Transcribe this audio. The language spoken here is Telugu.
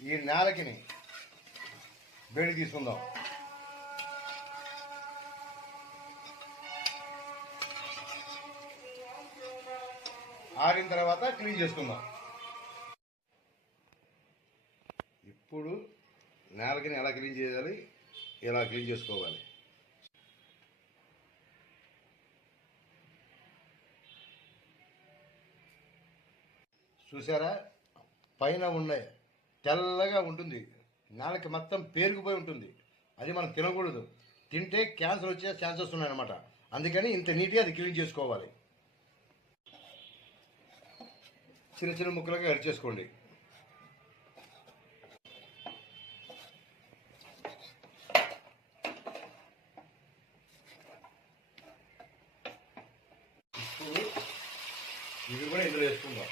ఈ నేలకిని వేడి తీసుకుందాం. ఆరిన తర్వాత క్లీన్ చేసుకుందాం. ఇప్పుడు నేలకిని ఎలా క్లీన్ చేయాలి, ఎలా క్లీన్ చేసుకోవాలి. చూసారా, పైన ఉండే తెల్లగా ఉంటుంది, నేలకి మొత్తం పేరుకుపోయి ఉంటుంది. అది మనం తినకూడదు. తింటే క్యాన్సర్ వచ్చే ఛాన్సెస్ ఉన్నాయన్నమాట. అందుకని ఇంత నీట్గా అది క్లీన్ చేసుకోవాలి. చిన్న చిన్న ముక్కలుగా కట్ చేసుకోండి. ఇప్పుడు ఇవి కూడా ఇందులో వేసుకుందాం.